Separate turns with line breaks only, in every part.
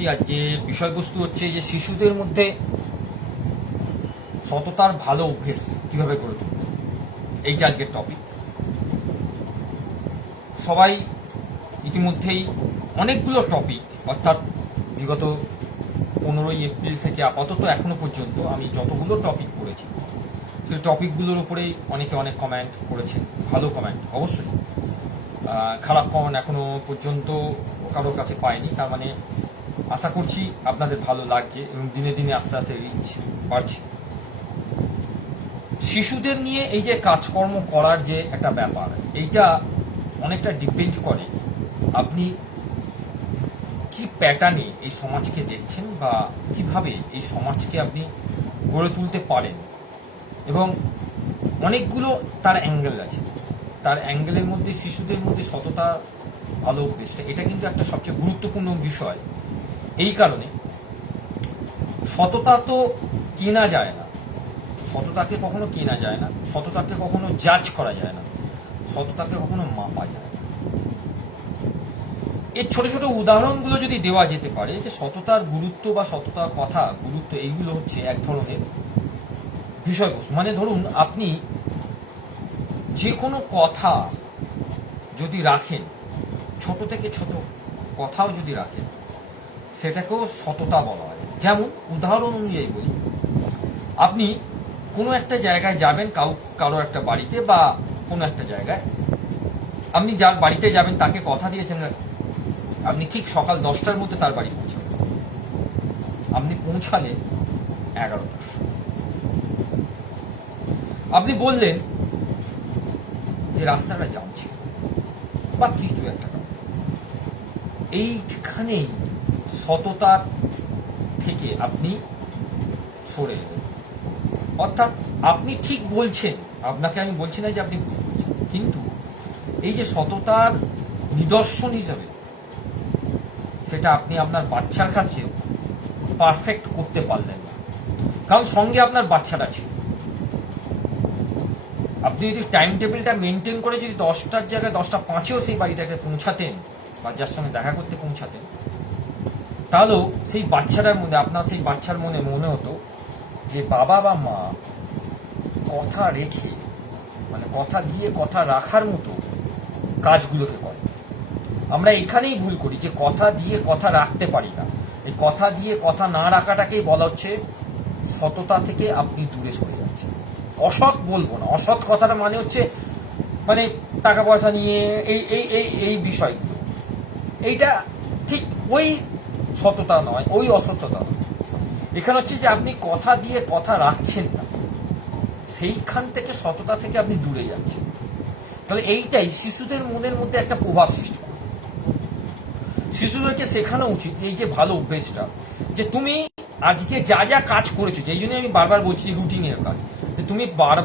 করছি আজকে বিষয়বস্তু হচ্ছে যে শিশুদের মধ্যে সততার ভালো অভ্যেস কীভাবে করে তুলবে? এইটা আজকের টপিক সবাই ইতিমধ্যেই অনেকগুলো টপিক অর্থাৎ বিগত পনেরোই এপ্রিল থেকে আপাতত এখনও পর্যন্ত আমি যতগুলো টপিক করেছি সেই টপিকগুলোর উপরেই অনেকে অনেক কমেন্ট করেছেন, ভালো কমেন্ট অবশ্যই। খারাপ কমেন্ট এখনও পর্যন্ত কারোর কাছে পাইনি, তার মানে আশা করছি আপনাদের ভালো লাগছে এবং দিনে দিনে আস্তে আস্তে রিচ বাড়ছে। শিশুদের নিয়ে এই যে কাজকর্ম করার যে একটা ব্যাপার, এইটা অনেকটা ডিপেন্ড করে। আপনি কি প্যাটার্নে এই সমাজকে দেখছেন বা কীভাবে এই সমাজকে আপনি গড়ে তুলতে পারেন? এবং অনেকগুলো তার অ্যাঙ্গেল আছে। তার অ্যাঙ্গেলের মধ্যে শিশুদের মধ্যে সততা ভালো অভ্যেসটা এটা কিন্তু একটা সবচেয়ে গুরুত্বপূর্ণ বিষয়। এই কারণে সততা তো কেনা যায় না। সততাকে কখনো কেনা যায় না। সততাকে কখনো জাজ করা যায় না। সততাকে কখনো মাপা যায় না। এর ছোট ছোট উদাহরণগুলো যদি দেওয়া যেতে পারে, যে সততার গুরুত্ব বা সততার কথা, গুরুত্ব এইগুলো হচ্ছে এক ধরনের বিষয়বস্তু। মানে ধরুন, আপনি যে কোনো কথা যদি রাখেন, ছোট থেকে ছোট কথাও যদি রাখেন সেটাকেও সততা বলা হয়। যেমন, উদাহরণ অনুযায়ী বলি। আপনি কোনো একটা জায়গায় যাবেন, কাউ, কারও একটা বাড়িতে বা কোনো একটা জায়গায়। আপনি যার বাড়িতে যাবেন, তাকে কথা দিয়েছেন, আপনি ঠিক সকাল দশটার মধ্যে তার বাড়ি পৌঁছাবেন। আপনি পৌঁছালেন এগারোটার আপনি বললেন যে রাস্তাটা জাম ছিল, বা কিছু একটা। এইখানেই সততার থেকে আপনি সরে এলেন। অর্থাৎ আপনি ঠিক বলছেন, আপনাকে আমি বলছি না যে আপনি কিন্তু এই যে সততার নিদর্শন হিসাবে সেটা আপনি আপনার বাচ্চার কাছে পারফেক্ট করতে পারলেন না। কারণ সঙ্গে আপনার বাচ্চারা ছিল। আপনি যদি টাইম টেবিলটা মেনটেন করে যদি দশটার জায়গায়, দশটা পাঁচেও সেই বাড়িটাকে পৌঁছাতেন বা যার সঙ্গে দেখা করতে পৌঁছাতেন তাহলেও সেই বাচ্চাটার মধ্যে আপনার সেই বাচ্চার মনে মনে হতো যে বাবা বা মা কথা রেখে মানে কথা দিয়ে কথা রাখার মতো কাজগুলোকে করে। আমরা এখানেই ভুল করি যে কথা দিয়ে কথা রাখতে পারি না। এই কথা দিয়ে কথা না রাখাটাকেই বলা হচ্ছে সততা থেকে আপনি দূরে সরে যাচ্ছেন। অসৎ বলব না। অসৎ কথাটা মানে হচ্ছে মানে টাকা পয়সা নিয়ে, এই এই এই এই বিষয়গুলো। এইটা ঠিক ওই সততা নয়, ওই অসততা এখানে হচ্ছে যে আপনি কথা দিয়ে কথা রাখছেন না। সেইখান থেকে সততা থেকে আপনি দূরে যাচ্ছেন। তাহলে এইটাই শিশুদের মনের মধ্যে একটা প্রভাব সৃষ্টি করে। শিশুদেরকে শেখানো উচিত এই যে ভালো অভ্যেসটা, যে তুমি আজকে যা যা কাজ করেছ, যেই জন্য আমি বারবার বলছি রুটিনের কাজ, যে তুমি বার,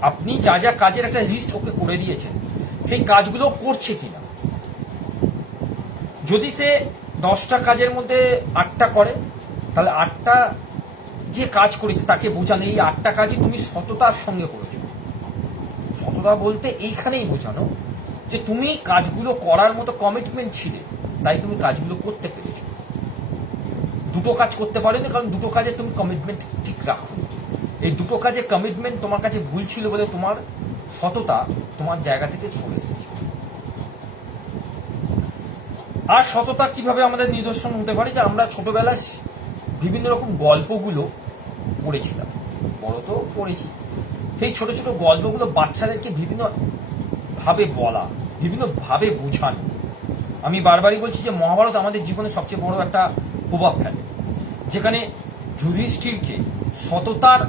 আপনি যা যা কাজের একটা লিস্ট ওকে করে দিয়েছেন, সেই কাজগুলো করছে কিনা। যদি সে দশটা কাজের মধ্যে আটটা করে, তাহলে আটটা যে কাজ করেছে তাকে বোঝানো এই আটটা কাজই তুমি সততার সঙ্গে করেছ। সততা বলতে এইখানেই বোঝানো যে তুমি কাজগুলো করার মতো কমিটমেন্ট ছিলে, তাই তুমি কাজগুলো করতে পেরেছ। দুটো কাজ করতে পারোনি, কারণ দুটো কাজে তুমি কমিটমেন্ট ঠিক রাখো এই দুটো কাজে কমিটমেন্ট তোমার কাছে ভুল ছিল বলে তোমার সততা তোমার জায়গা থেকে সরে এসেছে। আর সততা কীভাবে আমাদের নিদর্শন হতে পারে, যে আমরা ছোটবেলায় বিভিন্ন রকম গল্পগুলো পড়েছিলাম। বড় তো পড়েছি। সেই ছোট ছোট গল্পগুলো বাচ্চাদেরকে বিভিন্ন ভাবে বলা বিভিন্ন ভাবে বোঝানো। আমি বারবারই বলছি যে মহাভারত আমাদের জীবনে সবচেয়ে বড় একটা প্রভাব ফেলে। যেখানে যুধিষ্ঠিরকে সততার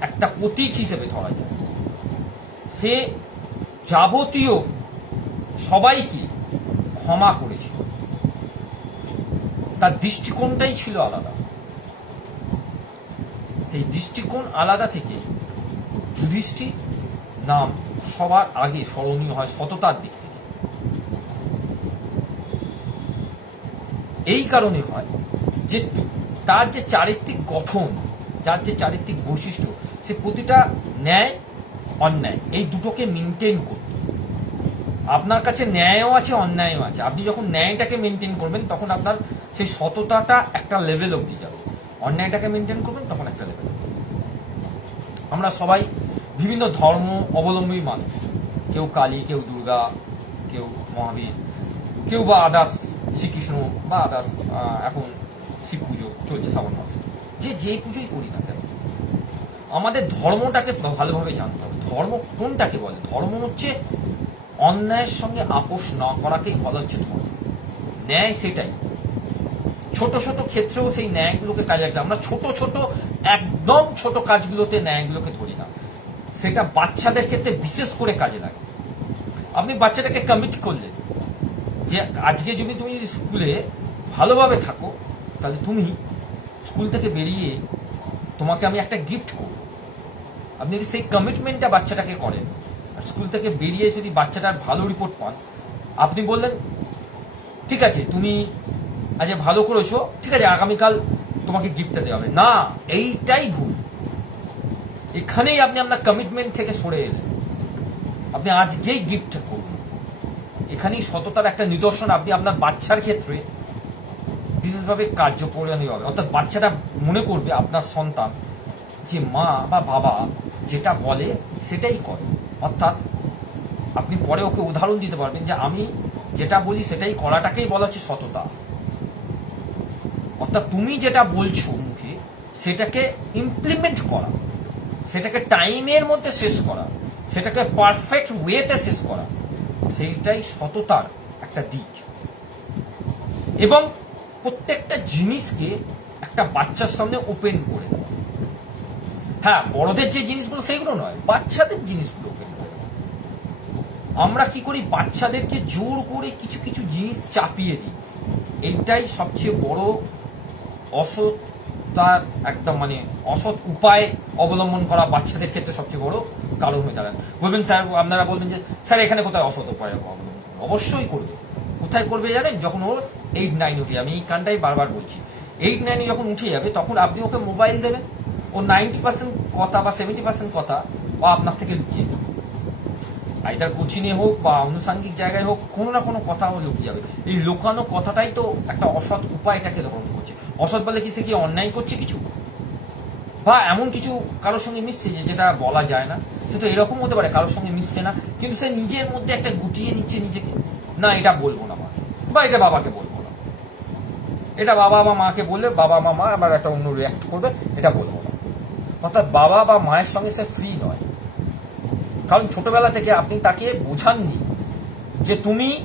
একটা প্রতীক হিসেবে ধরা যায়। সে যাবতীয় সবাইকে ক্ষমা করেছিল তার দৃষ্টিকোণটাই ছিল আলাদা। সেই দৃষ্টিকোণ আলাদা থেকে যুধিষ্ঠির নাম সবার আগে স্মরণীয় হয় সততার দিক থেকে। এই কারণে হয় যে তার যে চারিত্রিক গঠন, যার যে চারিত্রিক বৈশিষ্ট্য, সে প্রতিটা ন্যায়, অন্যায়, এই দুটোকে মেনটেন করত। আপনার কাছে ন্যায়ও আছে, অন্যায়ও আছে। আপনি যখন ন্যায়টাকে মেনটেন করবেন, তখন আপনার সেই সততাটা একটা লেভেল অবধি যাবে। অন্যায়টাকে মেনটেন করবেন, তখন একটা লেভেল আমরা সবাই বিভিন্ন ধর্ম অবলম্বী মানুষ। কেউ কালী, কেউ দুর্গা, কেউ মহাবীর, কেউ বা আদার্স শ্রীকৃষ্ণ বা আদার্স এখন শিব পুজো চলছে শ্রাবণ মাসে। যে যে পুজোই করি না কেন, আমাদের ধর্মটাকে ভালোভাবে জানতে হবে। ধর্ম কোনটাকে বলে? ধর্ম হচ্ছে অন্যায়ের সঙ্গে আপোষ না করাকেই বলা হচ্ছে ধর্ম ন্যায় সেটাই। ছোট ছোট ক্ষেত্রেও সেই ন্যায়গুলোকে কাজে রাখতে আমরা ছোট ছোট, একদম ছোট কাজগুলোতে ন্যায়গুলোকে ধরি না। সেটা বাচ্চাদের ক্ষেত্রে বিশেষ করে কাজে লাগে। আপনি বাচ্চাটাকে কমিট করলেন যে আজকে যদি তুমি স্কুলে ভালোভাবে থাকো, তাহলে তুমি স্কুল থেকে বেরিয়ে তোমাকে আমি একটা গিফট করব। আপনি যদি সেই কমিটমেন্টটা বাচ্চাটাকে করেন, আর স্কুল থেকে বেরিয়ে যদি বাচ্চাটার ভালো রিপোর্ট পান, আপনি বললেন, ঠিক আছে, তুমি আজ ভালো করেছ, ঠিক আছে, আগামীকাল তোমাকে গিফটটা দেওয়া হবে। না, এইটাই ভুল। এখানেই আপনি আপনার কমিটমেন্ট থেকে সরে এলেন। আপনি আজকেই গিফট করুন। এখানেই সততার একটা নিদর্শন, আপনি আপনার বাচ্চার ক্ষেত্রে বিশেষভাবে কার্যকরণীয় হবে। অর্থাৎ বাচ্চাটা মনে করবে আপনার সন্তান যে মা বা বাবা যেটা বলে সেটাই করে। অর্থাৎ আপনি পরে ওকে উদাহরণ দিতে পারবেন যে আমি যেটা বলি সেটাই করাটাকেই বলা হচ্ছে সততা। অর্থাৎ তুমি যেটা বলছো মুখে, সেটাকে ইমপ্লিমেন্ট করা। সেটাকে টাইমের মধ্যে শেষ করা। সেটাকে পারফেক্ট ওয়েতে শেষ করা। সেইটাই সততার একটা দিক। এবং প্রত্যেকটা জিনিসকে একটা বাচ্চার সামনে ওপেন করে হ্যাঁ বড়দের যে জিনিসগুলো সেইগুলো নয়, বাচ্চাদের জিনিসগুলো ওপেন করে আমরা কি করি? বাচ্চাদেরকে জোর করে কিছু কিছু জিনিস চাপিয়ে দিই। এইটাই সবচেয়ে বড় অসৎ তার একটা মানে অসৎ উপায় অবলম্বন করা বাচ্চাদের ক্ষেত্রে সবচেয়ে বড় কারণ হয়ে দাঁড়ায়। বলবেন স্যার, আপনারা বলবেন যে, স্যার, এখানে কোথায় অসৎ উপায় অবলম্বন অবশ্যই করবে। কোথায় করবে জানেন? যখন ওর এইট নাইন উঠে আমি এই কানটাই বারবার বলছি। এইট নাইনে যখন উঠে যাবে, তখন আপনি ওকে মোবাইল দেবেন। ও নাইনটি পার্সেন্ট কথা বা সেভেন্টি পার্সেন্ট কথা ও আপনার থেকে লুকিয়ে দেবে আইদার কোচিনে হোক বা আনুষাঙ্গিক জায়গায় হোক, কোনো না কোনো কথা ও লুকিয়ে যাবে। এই লুকানো কথাটাই তো একটা অসৎ উপায় উপায়টাকে গ্রহণ করছে। অসৎ বলে কি সে কি অন্যায় করছে কিছু? বা এমন কিছু কারোর সঙ্গে মিশছে যেটা বলা যায় না? সে তো এরকম হতে পারে, কারোর সঙ্গে মিশছে না। কিন্তু সে নিজের মধ্যে একটা গুটিয়ে নিচ্ছে নিজেকে। না, এটা বলব না মাকে বা এটা বাবাকে বলব না। এটা বাবা বা মাকে বললে বাবা মা মা আবার একটা অন্য রিয়াক্ট করবে, এটা বলব না। অর্থাৎ বাবা বা মায়ের সঙ্গে সে ফ্রি নয়। কারণ ছোটবেলা থেকে আপনি তাকে বোঝাননি যে তুমি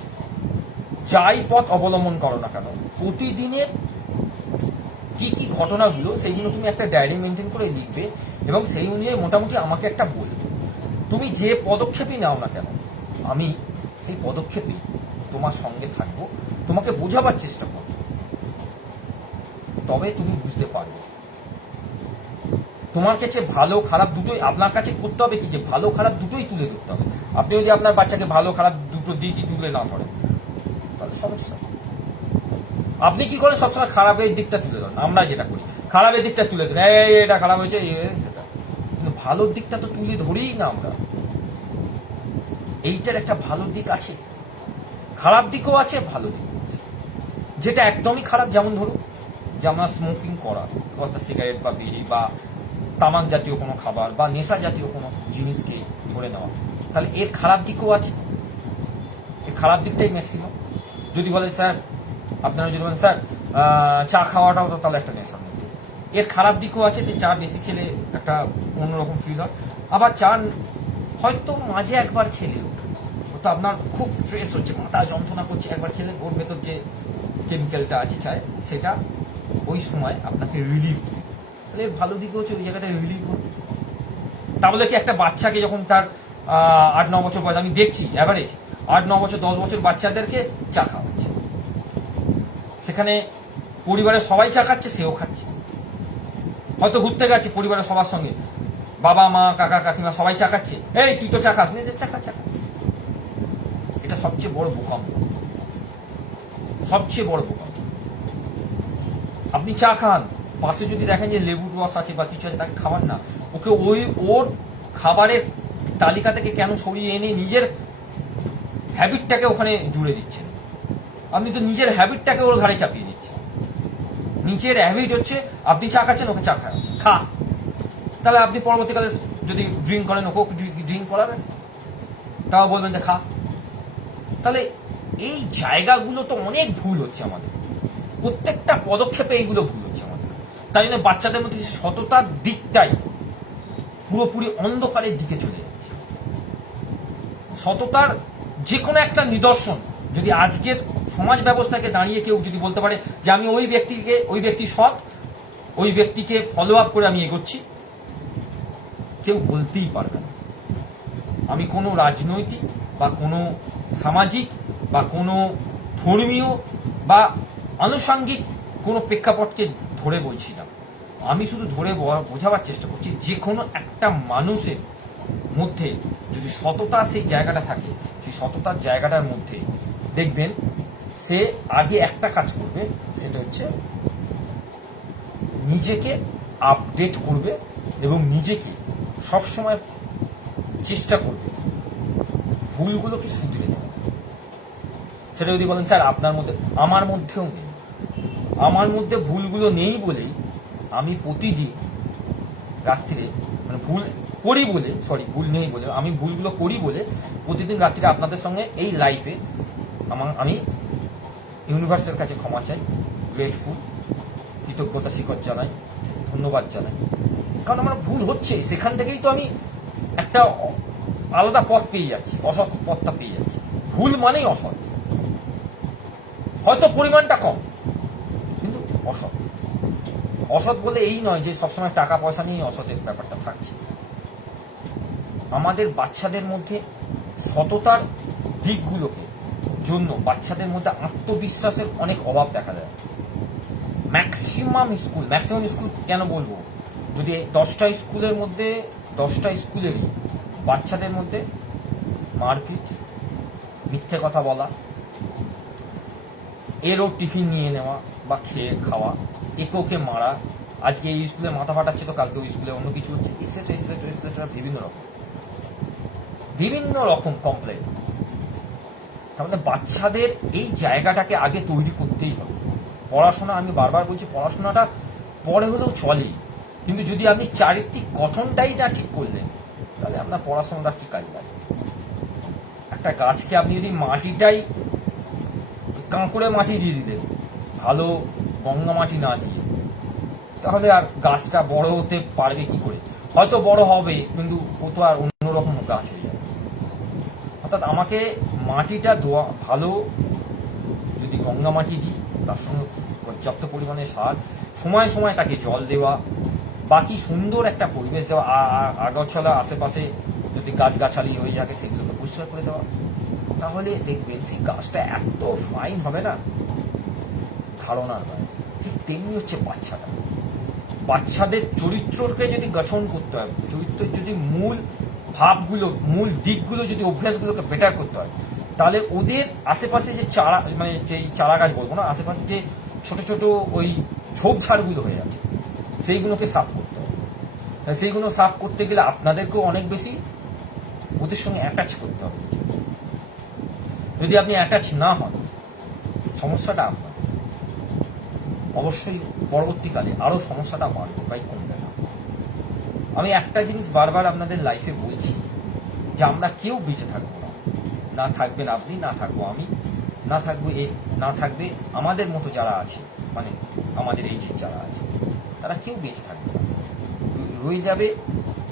যাই পথ অবলম্বন করো না কেন। প্রতিদিনের কি কি ঘটনাগুলো সেইগুলো তুমি একটা ডায়েরি মেনটেন করে লিখবে এবং সেই অনুযায়ী মোটামুটি আমাকে একটা বলবে। তুমি যে পদক্ষেপই নাও না কেন, আমি সেই পদক্ষেপে তোমার সঙ্গে থাকব, তোমাকে বোঝাবার চেষ্টা করব। তবে তুমি বুঝতে পারবে। তোমার কাছে ভালো খারাপ দুটোই, আপনার কাছে করতে হবে কি যে ভালো খারাপ দুটোই তুলে ধরতে হবে। আপনি যদি আপনার বাচ্চাকে ভালো খারাপ দুটো দিকই তুলে না ধরেন, তাহলে সমস্যা আপনি কি করেন? সবসময় খারাপের দিকটা তুলে ধরেন। আমরা যেটা করি, খারাপের দিকটা তুলে ধরেন। এটা খারাপ হয়েছে সেটা। কিন্তু ভালোর দিকটা তো তুলে ধরেই না আমরা। এইটার একটা ভালো দিক আছে। খারাপ দিকও আছে, ভালো দিক যেটা একদমই খারাপ, যেমন ধরুন, যে আমরা স্মোকিং করা অর্থাৎ সিগারেট বা বিড়ি বা তামাক জাতীয় কোনো খাবার বা নেশা জাতীয় কোনো জিনিসকে ধরে নেওয়া। তাহলে এর খারাপ দিকও আছে। এর খারাপ দিকটাই ম্যাক্সিমাম যদি বলে, স্যার আপনারা যদি বলেন, স্যার চা খাওয়াটাও তো তাহলে একটা নেশার মধ্যে এর খারাপ দিকও আছে যে চা বেশি খেলে একটা অন্যরকম ফিল হয়। আবার চা হয়তো মাঝে একবার খেলেও তো আপনার খুব স্ট্রেস হচ্ছে, মাথা যন্ত্রণা করছে, একবার খেলে ওর ভেতর যে কেমিক্যালটা আছে চায় সেটা ওই সময় আপনাকে রিলিফ তাহলে ভালো দিকে হচ্ছে, ওই জায়গাটা রিলিফ হচ্ছে। তাহলে কি একটা বাচ্চাকে যখন তার আট, ন বছর বয়স, আমি দেখছি অ্যাভারেজ আট, ন বছর, দশ বছর বাচ্চাদেরকে চা খাওয়াচ্ছে সেখানে পরিবারের সবাই চা খাচ্ছে, সেও খাচ্ছে। হয়তো ঘুরতে গেছে পরিবারের সবার সঙ্গে। বাবা, মা, কাকা, কাকিমা সবাই চা খাচ্ছে। এই, তুই তো চা খাস নি যে চা খা, চা এটা সবচেয়ে বড় বোকাম সবচেয়ে বড় বোকাম আপনি চা খান, পাশে যদি দেখেন যে লেবুর রস আছে বা কিছু আছে, তাকে খাওয়ান না। ওকে ওই ওর খাবারের তালিকা থেকে কেন সরিয়ে এনে নিজের হ্যাবিটটাকে ওখানে জুড়ে দিচ্ছেন? আপনি তো নিজের হ্যাবিটটাকে ওর ঘাড়ে চাপিয়ে দিচ্ছেন নিজের হ্যাবিট হচ্ছে আপনি চা খাচ্ছেন ওকে চা খাওয়াচ্ছেন। খা। তাহলে আপনি পরবর্তীকালে যদি ড্রিঙ্ক করেন ওকেও ড্রিঙ্ক করাবেন? তাও বলবেন যে খা। তাহলে এই জায়গাগুলো তো অনেক ভুল হচ্ছে আমাদের। প্রত্যেকটা পদক্ষেপে এইগুলো ভুল হচ্ছে আমাদের। তাই জন্য বাচ্চাদের মধ্যে সততার দিকটাই পুরোপুরি অন্ধকারের দিকে চলে যাচ্ছে। সততার যে কোনো একটা নিদর্শন যদি আজকের সমাজ ব্যবস্থাকে দাঁড়িয়ে কেউ যদি বলতে পারে যে আমি ওই ব্যক্তিকে, ওই ব্যক্তি সৎ, ওই ব্যক্তিকে ফলো আপ করে আমি এগোচ্ছি, কেউ বলতেই পারবে না। আমি কোনো রাজনৈতিক বা কোনো সামাজিক বা কোনো ধর্মীয় বা আনুষাঙ্গিক কোনো প্রেক্ষাপটকে ধরে বলছি না। আমি শুধু ধরে বোঝাবার চেষ্টা করছি, যে কোনো একটা মানুষের মধ্যে যদি সততা সেই জায়গাটা থাকে, সেই সততার জায়গাটার মধ্যে দেখবেন সে আগে একটা কাজ করবে, সেটা হচ্ছে নিজেকে আপডেট করবে এবং নিজেকে সবসময় চেষ্টা করবে ভুলগুলোকে শুধরে নেবে সেটা যদি বলেন, স্যার, আপনার মধ্যে, আমার মধ্যেও নেই। আমার মধ্যে ভুলগুলো নেই বলেই আমি প্রতিদিন রাত্রিরে মানে ভুল করি বলে সরি ভুল নেই বলে, আমি ভুলগুলো করি বলে প্রতিদিন রাত্রিরে আপনাদের সঙ্গে এই লাইফে আমার, আমি ইউনিভার্সের কাছে ক্ষমা চাই গ্রেটফুল কৃতজ্ঞতা স্বীকার জানাই, ধন্যবাদ জানাই। কারণ আমার ভুল হচ্ছে, সেখান থেকেই তো আমি একটা আলাদা পথ পেয়ে যাচ্ছি, অসৎ পথটা পেয়ে যাচ্ছি। ভুল মানেই অসৎ। হয়তো পরিমাণটা কম, কিন্তু অসৎ। অসৎ বলে এই নয় যে সবসময় টাকা পয়সা নিয়ে অসতের ব্যাপারটা থাকছে। আমাদের বাচ্চাদের মধ্যে সততার দিকগুলোকে জন্য বাচ্চাদের মধ্যে আত্মবিশ্বাসের অনেক অভাব দেখা যায় ম্যাক্সিমাম স্কুল ম্যাক্সিমাম স্কুল কেন বলব? যদি দশটা স্কুলের মধ্যে, দশটা স্কুলেরই বাচ্চাদের মধ্যে মারপিট, মিথ্যে কথা বলা, এরও টিফিন নিয়ে নেওয়া বা খেয়ে খাওয়া একে ওকে মারা, আজকে এই স্কুলে মাথা ফাটাচ্ছে তো কালকে ওই স্কুলে অন্য কিছু হচ্ছে ইসেট্রা ইসেট্রা বিভিন্ন রকম। বিভিন্ন রকম কমপ্লেন তার মানে বাচ্চাদের এই জায়গাটাকে আগে তৈরি করতেই হবে। পড়াশোনা, আমি বারবার বলছি, পড়াশোনাটা পরে হলেও চলেই। কিন্তু যদি আপনি চারিত্রিক গঠনটাই না ঠিক করলেন, তাহলে আপনার পড়াশোনাটা কি কাজে লাগে একটা গাছকে আপনি যদি মাটিটাই কাঁকুড়ে মাটি দিয়ে দিলেন ভালো গঙ্গা মাটি না দিয়ে, তাহলে আর গাছটা বড় হতে পারবে কি করে? হয়তো বড় হবে, কিন্তু ও তো আর অন্যরকম গাছ অর্থাৎ আমাকে মাটিটা দোয়া ভালো যদি গঙ্গা মাটি দিই, তার সঙ্গে পর্যাপ্ত পরিমাণে সার, সময় সময় তাকে জল দেওয়া, বাকি সুন্দর একটা পরিবেশ দেওয়া, আ- আ- আগাছালা আশেপাশে যদি গাছগাছালি হয়ে থাকে, সেগুলোকে পরিষ্কার করে দেওয়া, তাহলে দেখবেন সেই গাছটা এত ফাইন হবে না? ধারণার বাইরে ঠিক তেমনি হচ্ছে বাচ্চাটা। বাচ্চাদের চরিত্রকে যদি গঠন করতে হয়, চরিত্রের যদি মূল ভাবগুলো, মূল দিকগুলো যদি অভ্যাসগুলোকে বেটার করতে হয়, তাহলে ওদের আশেপাশে যে চারা মানে যেই চারা গাছ বলব না, আশেপাশে যে ছোট ছোট ওই ঝোপঝাড়গুলো হয়ে আছে, সেইগুলোকে সাফ করতে হবে। সেইগুলো সাফ করতে গেলে আপনাদেরকেও অনেক বেশি ওদের সঙ্গে অ্যাটাচ করতে হবে। যদি আপনি অ্যাটাচ না হন, সমস্যাটা আপনার। অবশ্যই পরবর্তীকালে আরও সমস্যাটা বাড়বে ভাই কমবে আমি একটা জিনিস বারবার আপনাদের লাইফে বলছি যে আমরা কেউ বেঁচে থাকব না। না থাকবেন আপনি, না থাকব আমি, না থাকব এ, না থাকবে আমাদের মতো যারা আছে মানে আমাদের এই যে যারা আছে, তারা কেউ বেঁচে থাকবে না। রয়ে যাবে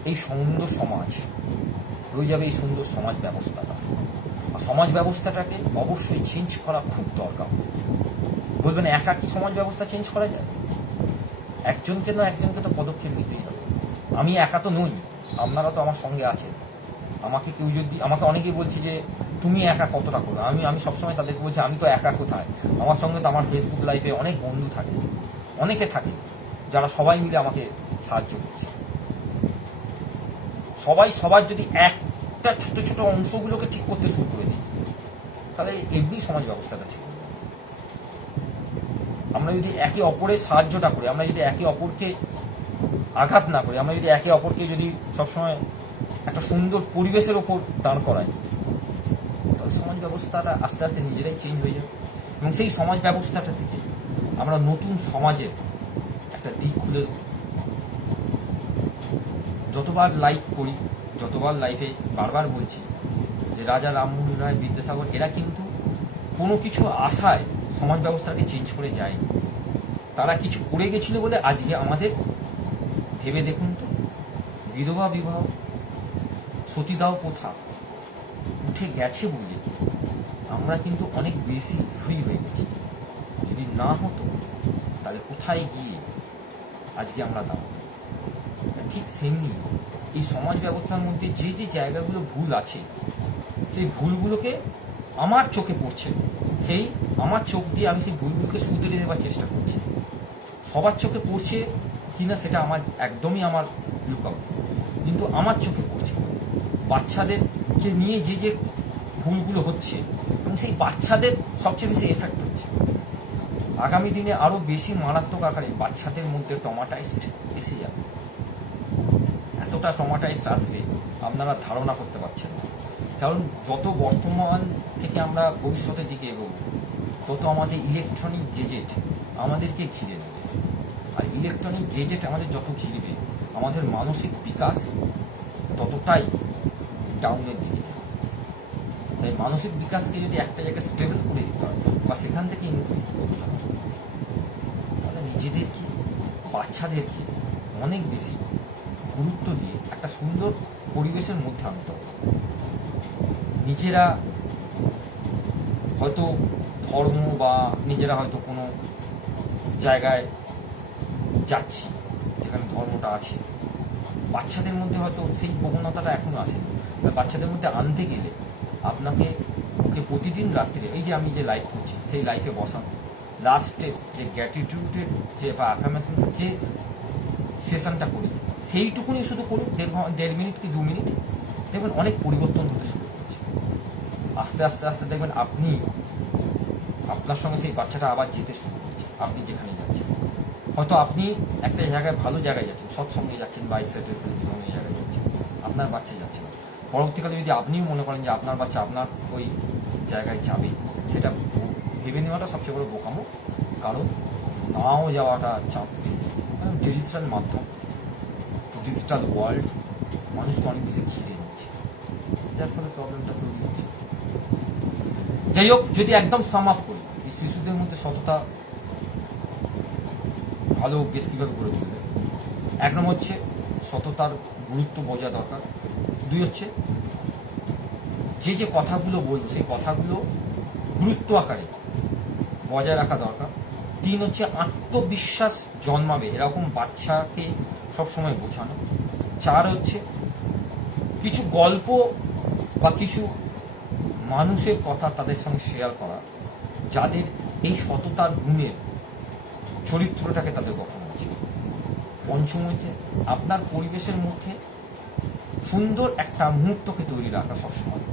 এই সুন্দর সমাজ, রয়ে যাবে এই সুন্দর সমাজ ব্যবস্থাটা। আর সমাজ ব্যবস্থাটাকে অবশ্যই চেঞ্জ করা খুব দরকার। বলবেন একা কি সমাজ ব্যবস্থা চেঞ্জ করা যায়? একজনকে না একজনকে তো পদক্ষেপ নিতেই হবে। আমি একা তো নই, আপনারা তো আমার সঙ্গে আছেন। আমাকে কেউ যদি আমাকে অনেকেই বলছে যে, তুমি একা কতটা করো? আমি আমি সবসময় তাদেরকে বলছি, আমি তো একা কোথায়? আমার সঙ্গে তো আমার ফেসবুক লাইভে অনেক বন্ধু থাকে, অনেকে থাকে, যারা সবাই মিলে আমাকে সাহায্য করছে। সবাই সবার যদি একটা ছোট ছোট অংশগুলোকে ঠিক করতে শুরু করে দিই, তাহলে এমনি সমাজ ব্যবস্থাটা যাবে। আমরা যদি একে অপরের সাহায্যটা করি, আমরা যদি একে অপরকে আঘাত না করি। আমরা যদি একে অপরকে যদি সবসময় একটা সুন্দর পরিবেশের ওপর দাঁড় করাই, তাহলে সমাজ ব্যবস্থাটা আস্তে আস্তে নিজেরাই চেঞ্জ হয়ে যাবে। এবং সেই সমাজ ব্যবস্থাটা থেকে আমরা নতুন সমাজের একটা দিক খুলে যতবার লাইফ করি, যতবার লাইফে বারবার বলছি যে রাজা রামমোহন রায়, বিদ্যাসাগর, এরা কিন্তু কোনো কিছু আশায় সমাজ ব্যবস্থাকে চেঞ্জ করে যায়নি। তারা কিছু করে গেছিল বলে আজকে আমাদের ভেবে দেখুন তো। বিধবা বিবাহ, সতীদাহ প্রথা উঠে গেছে বলে আমরা কিন্তু অনেক বেশি ফ্রি হয়ে গেছি। যদি না হতো, তাহলে কোথায় গিয়ে আজকে আমরা দাঁড়াতাম ঠিক সেমনি এই সমাজ ব্যবস্থার মধ্যে যে যে জায়গাগুলো ভুল আছে, সেই ভুলগুলোকে আমার চোখে পড়ছে। সেই আমার চোখ দিয়ে আমি সেই ভুলগুলোকে শুধরে দেওয়ার চেষ্টা করছি। সবার চোখে পড়ছে কিনা সেটা আমার একদমই আমার লুকাও কিন্তু আমার চোখে পড়ছে। বাচ্চাদেরকে নিয়ে যে যে ভুলগুলো হচ্ছে এবং সেই বাচ্চাদের সবচেয়ে বেশি এফেক্ট হচ্ছে। আগামী দিনে আরও বেশি মারাত্মক আকারে বাচ্চাদের মধ্যে টমাটাইজড এসে যাবে। এতটা টমাটাইজড আসবে আপনারা ধারণা করতে পারছেন না। কারণ যত বর্তমান থেকে আমরা ভবিষ্যতের দিকে এগোবো, তত আমাদের ইলেকট্রনিক গেজেট আমাদেরকে ঘিরে নেবে। আর ইলেকট্রনিক গেজেট আমাদের যত ঘিরবে, আমাদের মানসিক বিকাশ ততটাই ডাউনের দিকে তাই মানসিক বিকাশকে যদি একটা জায়গায় স্টেবল করে দিতে হয়, বা সেখান থেকে ইনক্রিজ করতে হবে তাহলে নিজেদেরকে বাচ্চাদেরকে অনেক বেশি গুরুত্ব দিয়ে একটা সুন্দর পরিবেশের মধ্যে আনতে হবে। নিজেরা হয়তো ধর্ম বা নিজেরা হয়তো কোনো জায়গায় যাচ্ছি, যেখানে ধর্মটা আছে। বাচ্চাদের মধ্যে হয়তো সেই প্রবণতাটা এখনও আসেনি বাচ্চাদের মধ্যে আনতে গেলে আপনাকে, ওকে প্রতিদিন রাত্রে এই যে আমি যে লাইফ করছি, সেই লাইফে বসান। লাস্টে যে গ্র্যাটিটিউডের যে বা অ্যাফার্মেশন যে সেশনটা করি, সেইটুকুনি শুধু করুন দেড় দেড় মিনিট কি দু মিনিট? দেখবেন অনেক পরিবর্তন হতে শুরু করছে। আস্তে আস্তে আস্তে দেখবেন আপনি, আপনার সঙ্গে সেই বাচ্চাটা আবার যেতে শুরু করছে, আপনি যেখানে যাচ্ছেন। হয়তো আপনি একটা জায়গায় ভালো জায়গায় যাচ্ছেন, সৎসঙ্গে যাচ্ছেন, বা সেটে কোনো জায়গায় যাচ্ছেন, আপনার বাচ্চা যাচ্ছে না। পরবর্তীকালে যদি আপনিও মনে করেন যে আপনার বাচ্চা, আপনার ওই জায়গায় যাবে, সেটা ভেবে নেওয়াটা সবচেয়ে বড় বোকামো। কারণ নাও যাওয়াটা চান্স বেশি। কারণ ডিজিটাল মাধ্যম ডিজিটাল ওয়ার্ল্ড মানুষকে অনেক বেশি ঘিরে নিচ্ছে। যার ফলে প্রবলেমটা তৈরি হচ্ছে। যাই হোক, যদি একদম সাম আপ করি শিশুদের মধ্যে সততা ভালো অভ্যেস কীভাবে গড়ে তুলবে এক নম্বর হচ্ছে সততার গুরুত্ব বোঝা দরকার। দুই হচ্ছে যে যে কথাগুলো বলছে কথাগুলো গুরুত্ব আকারে বজায় রাখা দরকার। তিন হচ্ছে আত্মবিশ্বাস জন্মাবে, এরকম বাচ্চাকে সবসময় বোঝানো। চার হচ্ছে কিছু গল্প বা কিছু মানুষের কথা তাদের সঙ্গে শেয়ার করা, যাদের এই সততার গুণের চরিত্রটাকে তাদের গঠন হচ্ছে পঞ্চম হচ্ছে আপনার পরিবেশের মধ্যে সুন্দর একটা মুহূর্তকে তৈরি রাখা সবসময়,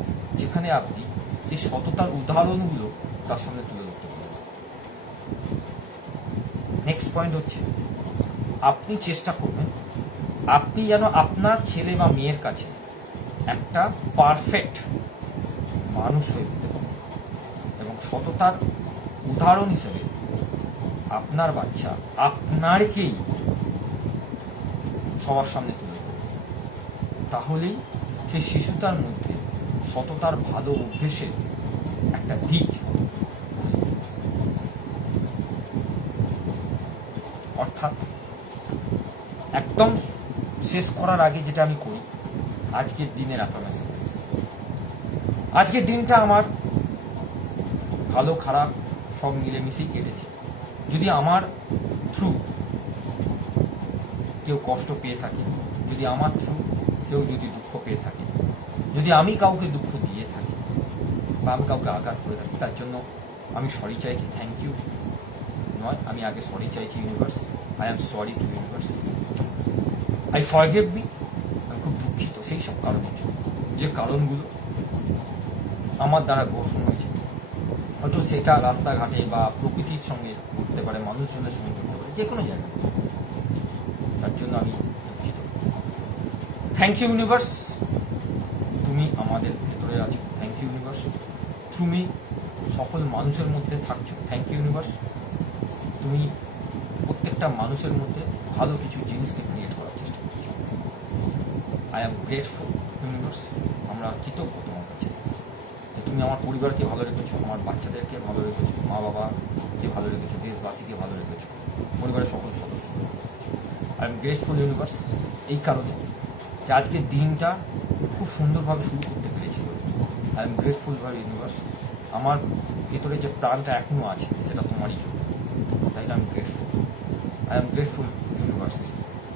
যেখানে আপনি সেই সততার উদাহরণগুলো তার সামনে তুলে ধরতে পারেন। নেক্সট পয়েন্ট হচ্ছে, আপনি চেষ্টা করবেন, আপনি যেন আপনার ছেলে বা মেয়ের কাছে একটা পারফেক্ট মানুষ হয়ে উঠতে পারেন এবং সততার উদাহরণ হিসেবে আপনার বাচ্চা আপনারকেই সবার সামনে তুলে ধরবে। তাহলেই সেই শিশুটার মধ্যে সততার ভালো অভ্যেসের একটা দিক অর্থাৎ একদম শেষ করার আগে যেটা আমি করি, আজকের দিনের অ্যাফার্মেশনস আজকের দিনটা আমার ভালো, খারাপ, সব মিলেমিশেই কেটেছে। যদি আমার থ্রু কেউ কষ্ট পেয়ে থাকে, যদি আমার থ্রু কেউ যদি দুঃখ পেয়ে থাকে, যদি আমি কাউকে দুঃখ দিয়ে থাকি বা আমি কাউকে আঘাত করে থাকি, তার জন্য আমি সরি চাইছি থ্যাংক ইউ নয়, আমি আগে সরি চাইছি universe I am sorry to universe I forgive me আমি খুব দুঃখিত সেই সব কারণের জন্য। যে কারণগুলো আমার দ্বারা গঠন হয়েছে হয়তো সেটা রাস্তাঘাটে বা প্রকৃতির সঙ্গে ঘটতে পারে, মানুষজনের সঙ্গে ঘটতে পারে, যে কোনো জায়গায়। তার জন্য আমি দুঃখিত। থ্যাংক ইউ ইউনিভার্স তুমি আমাদের ভেতরে আছো। থ্যাংক ইউ ইউনিভার্স তুমি সকল মানুষের মধ্যে থাকছো। থ্যাংক ইউ ইউনিভার্স তুমি প্রত্যেকটা মানুষের মধ্যে ভালো কিছু জিনিসকে ক্রিয়েট করার চেষ্টা করছ। আই অ্যাম গ্রেটফুল ইউনিভার্স আমরা কৃতজ্ঞ তোমার কাছে। তুমি আমার পরিবারকে ভালো রেখেছো আমার বাচ্চাদেরকে ভালো রেখেছো, মা বাবাকে ভালো রেখেছো, দেশবাসীকে ভালো রেখেছো, পরিবারের সকল সদস্য। আই এম গ্রেটফুল ইউনিভার্স এই কারণে যে আজকের দিনটা খুব সুন্দরভাবে শুরু করতে পেরেছিল। I am grateful for universe আমার ভেতরে যে প্রাণটা এখনও আছে, সেটা তোমারই তাই আমি grateful I am grateful universe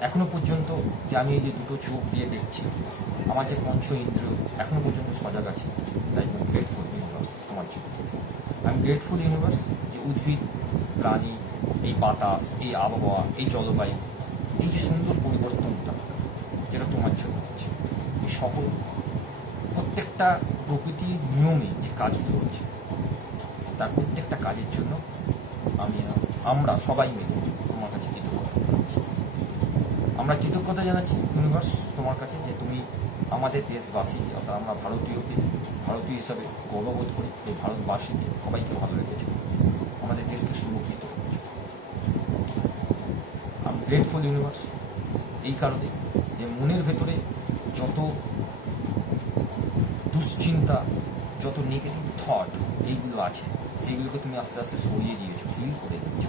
এখনও পর্যন্ত যে আমি এই যে দুটো চোখ দিয়ে দেখছি, আমার যে পঞ্চ ইন্দ্র এখনও পর্যন্ত সজাগ আছে। তাই গ্রেটফুল ইউনিভার্স তোমার জন্য। আমি গ্রেটফুল ইউনিভার্স যে উদ্ভিদ, প্রাণী, এই বাতাস, এই আবহাওয়া, এই জলবায়ু, এই যে সুন্দর পরিবর্তনটা যেটা তোমার জন্য হচ্ছে। এই সকল প্রত্যেকটা প্রকৃতির নিয়মে যে কাজগুলো হচ্ছে, তার প্রত্যেকটা কাজের জন্য আমি, আমরা সবাই মিলে তোমার কাছে কৃতজ্ঞতা জানাচ্ছি আমরা কৃতজ্ঞতা জানাচ্ছি ইউনিভার্স তোমার কাছে যে তুমি আমাদের দেশবাসী, অর্থাৎ আমরা ভারতীয়কে, ভারতীয় হিসাবে গর্ববোধ করি, যে ভারতবাসীকে সবাইকে ভালো রেখেছো, আমাদের দেশকে সুরক্ষিত করেছ। আমি গ্রেটফুল ইউনিভার্স এই কারণে যে মনের ভেতরে যত দুশ্চিন্তা, যত নেগেটিভ থট এইগুলো আছে, সেইগুলোকে তুমি আস্তে আস্তে সরিয়ে দিয়েছ হিল করে দিয়েছ।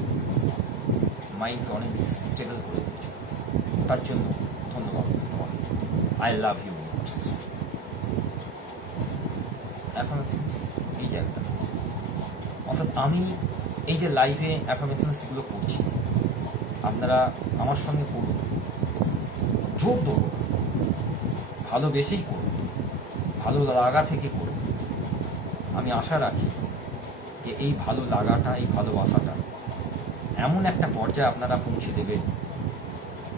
মাইন্ডকে অনেক স্টেবল করে দিয়েছ। তার জন্য ধন্যবাদ আই লাভ ইউ অ্যাফার্মেশনস এই জায়গাটা অর্থাৎ আমি এই যে লাইভে অ্যাফার্মেশনসগুলো করছি, আপনারা আমার সঙ্গে করুন। জোর দেবো। ভালোবেসেই করুন। ভালো লাগা থেকে করুন। আমি আশা রাখি যে এই ভালো লাগাটা, এই ভালোবাসাটা এমন একটা পর্যায়ে আপনারা পৌঁছে দেবেন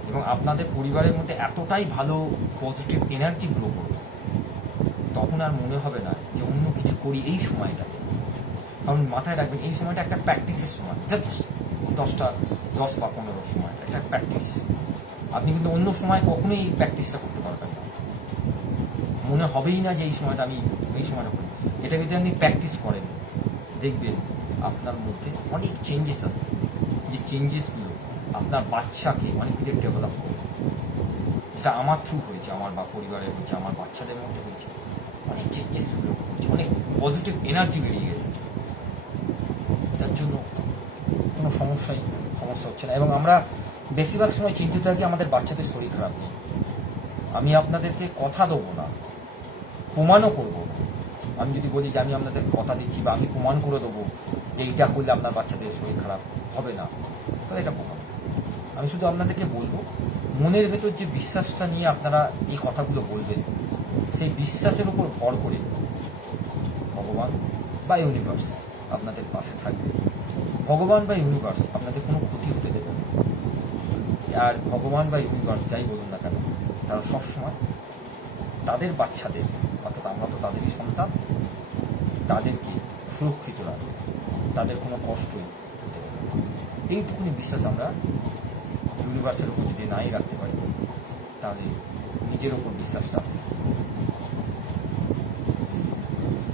এবং আপনাদের পরিবারের মধ্যে এতটাই ভালো পজিটিভ এনার্জি গ্রো করবে, তখন আর মনে হবে না যে অন্য কিছু করি এই সময়টাতে। কারণ মাথায় রাখবেন, এই সময়টা একটা প্র্যাকটিসের সময় দশটা, দশ বা পনেরো সময়, একটা প্র্যাকটিস আপনি কিন্তু অন্য সময় কখনোই এই প্র্যাকটিসটা করতে পারবেন না। মনে হবেই না যে এই সময়টা আমি এই সময়টা করি। এটা যদি আপনি প্র্যাকটিস করেন, দেখবেন আপনার মধ্যে অনেক চেঞ্জেস আসবে। যে চেঞ্জেসগুলো আপনার বাচ্চাকে অনেক কিছু ডেভেলপ করবে। যেটা আমার থ্রু হয়েছে, আমার বা পরিবারের হয়েছে আমার বাচ্চাদের মধ্যে হয়েছে। অনেক চেঞ্জেস হয়েছে অনেক পজিটিভ এনার্জি বেরিয়ে এসেছে তার জন্য কোনো সমস্যাই, সমস্যা হচ্ছে না। এবং আমরা বেশিরভাগ সময় চিন্তিত থাকি আমাদের বাচ্চাদের শরীর খারাপ নেই আমি আপনাদেরকে কথা দেবো না, প্রমাণও করব আমি যদি বলি যে আমি আপনাদের কথা দিচ্ছি বা আমি প্রমাণ করে দেবো যে এইটা করলে আপনার বাচ্চাদের শরীর খারাপ হবে না, তাহলে এটা প্রমাণ আমি শুধু আপনাদেরকে বলব, মনের ভেতর যে বিশ্বাসটা নিয়ে আপনারা এই কথাগুলো বলবেন, সেই বিশ্বাসের উপর ভর করে ভগবান বা ইউনিভার্স আপনাদের পাশে থাকবে। ভগবান বা ইউনিভার্স আপনাদের কোনো ক্ষতি হতে দেবে আর ভগবান বা ইউনিভার্স যাই বলুন না কেন, তারা সবসময় তাদের বাচ্চাদের, অর্থাৎ আমরা তো তাদেরই সন্তান, তাদেরকে সুরক্ষিত রাখবে, তাদের কোনো কষ্টই হতে দেবে এইটুকুনি বিশ্বাস আমরা ইউনিভার্সের উপর যদি নাই রাখতে পারি, তাহলে নিজের ওপর বিশ্বাসটা আসে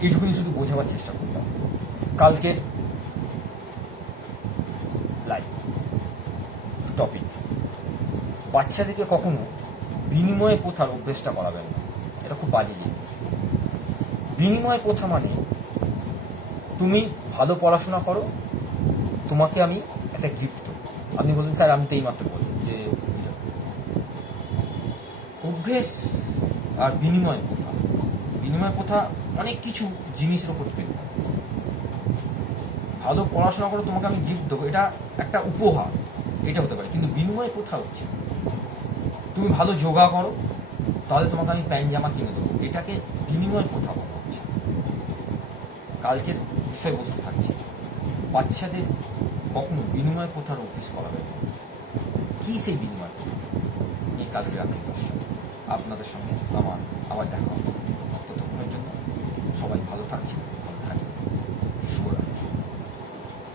এইটুকুনি শুধু বোঝাবার চেষ্টা করলাম। কালকের লাইফ টপিক বাচ্চাদেরকে কখনো বিনিময় প্রথার অভ্যেসটা করাবেন না। এটা খুব বাজে জিনিস। বিনিময় প্রথা মানে তুমি ভালো পড়াশোনা করো, তোমাকে আমি একটা গিফট আপনি বলুন স্যার, আমি তো এইমাত্র বললাম যে। অভ্যেস আর বিনিময় প্রথা বিনিময় প্রথা অনেক কিছু জিনিসের উপর ডিপেন্ড করে। ভালো পড়াশোনা করে, তোমাকে আমি গিফট দেবো। এটা একটা উপহার, এটা হতে পারে। কিন্তু বিনিময় প্রথা হচ্ছে, তুমি ভালো যোগা করো, তাহলে তোমাকে আমি প্যান্ট, জামা কিনে দেবো। এটাকে বিনিময় প্রথা বলা হচ্ছে। কালকের বিষয়বস্তু থাকছে। বাচ্চাদের কখনো বিনিময় প্রথার অফিস করা যায় কি সেই বিনিময় প্রথা এই কালকে রাখতে দশটা আপনাদের সঙ্গে আমার আবার দেখা হবে ততক্ষণের জন্য সবাই ভালো থাকছে